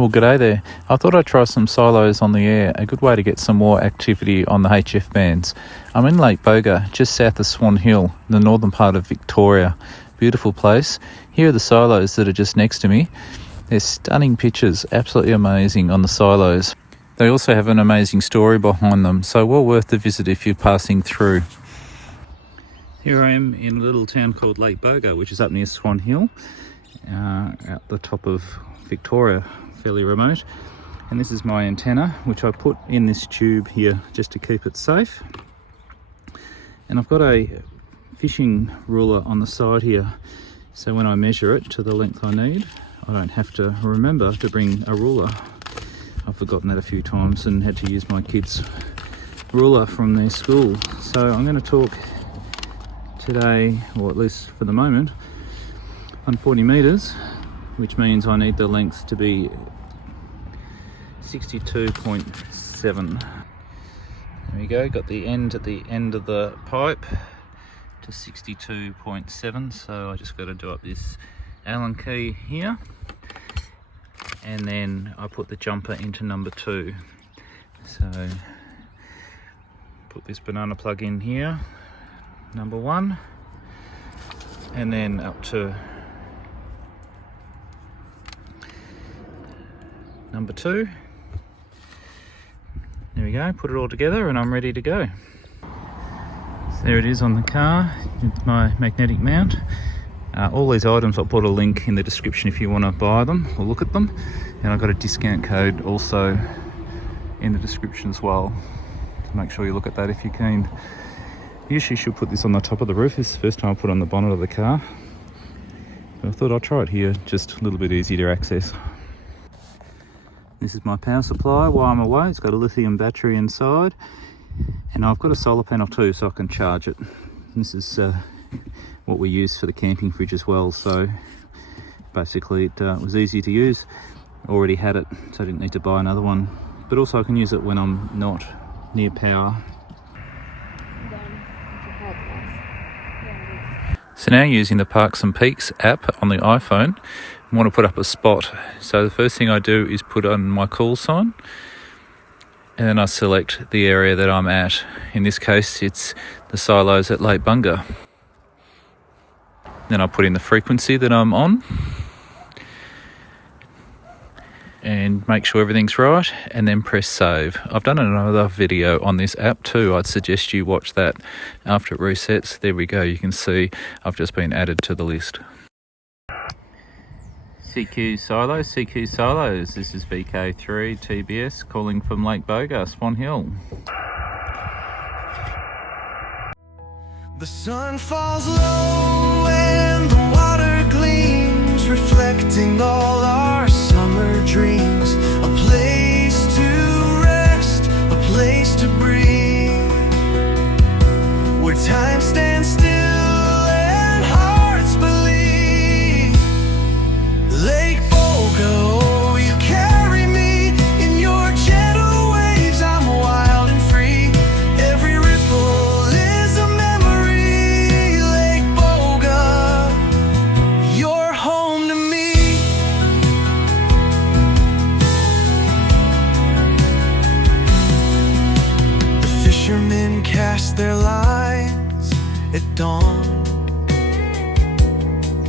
Well, g'day there. I thought I'd try some silos on the air, a good way to get some more activity on the HF bands. I'm in Lake Boga, just south of Swan Hill, in the northern part of Victoria. Beautiful place. Here are the silos that are just next to me. They're stunning pictures, absolutely amazing on the silos. They also have an amazing story behind them, so well worth the visit if you're passing through. Here I am in a little town called Lake Boga, which is up near Swan Hill, at the top of Victoria, fairly remote. And this is my antenna, which I put in this tube here just to keep it safe. And I've got a fishing ruler on the side here, so when I measure it to the length I need, I don't have to remember to bring a ruler. I've forgotten that a few times and had to use my kids' ruler from their school. So I'm going to talk today, or at least for the moment, on 40 metres, which means I need the length to be 62.7. There we go, got the end at the end of the pipe to 62.7, so I just got to do up this Allen key here, and then I put the jumper into number 2. So put this banana plug in here, number 1, and then up to number 2. There we go, put it all together and I'm ready to go. So there it is on the car with my magnetic mount. All these items, I'll put a link in the description if you want to buy them or look at them, and I've got a discount code also in the description as well, so make sure you look at that if you're keen. Usually should put this on the top of the roof. This is the first time I put it on the bonnet of the car, so I thought I'd try it here, just a little bit easier to access. This is my power supply while I'm away. It's got a lithium battery inside, and I've got a solar panel too, so I can charge it. This is what we use for the camping fridge as well, so basically it was easy to use. Already had it, so I didn't need to buy another one, but also I can use it when I'm not near power. So now using the Parks and Peaks app on the iPhone, I want to put up a spot. So the first thing I do is put on my call sign, and then I select the area that I'm at. In this case, it's the silos at Lake Boga. Then I put in the frequency that I'm on and make sure everything's right, and then press save. I've done another video on this app too. I'd suggest you watch that after it resets. There we go, you can see I've just been added to the list. CQ Silos, this is VK3 TBS calling from Lake Boga, Swan Hill. The sun falls low and the water gleams, reflecting all our summer dreams. A place to rest, a place to breathe, where time stands still and hearts believe. Lake Boga, oh, you carry me in your gentle waves. I'm wild and free. Every ripple is a memory. Lake Boga, you're home to me. The fishermen cast their lines at dawn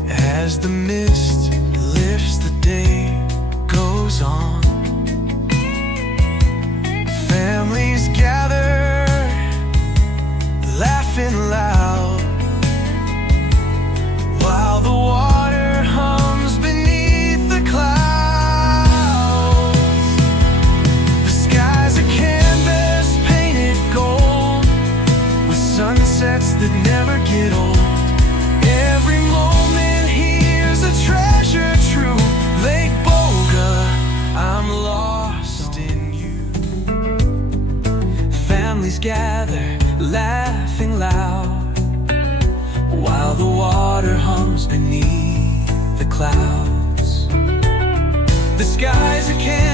as the mist lifts, the day goes on. Families gather, laughing loud, while the water hums beneath the clouds. The sky's a canvas painted gold, with sunsets that never get old. Every moment here's a treasure true. Lake Boga, I'm lost in you. Families gather, laughing loud, while the water hums beneath the clouds. The sky's a canvas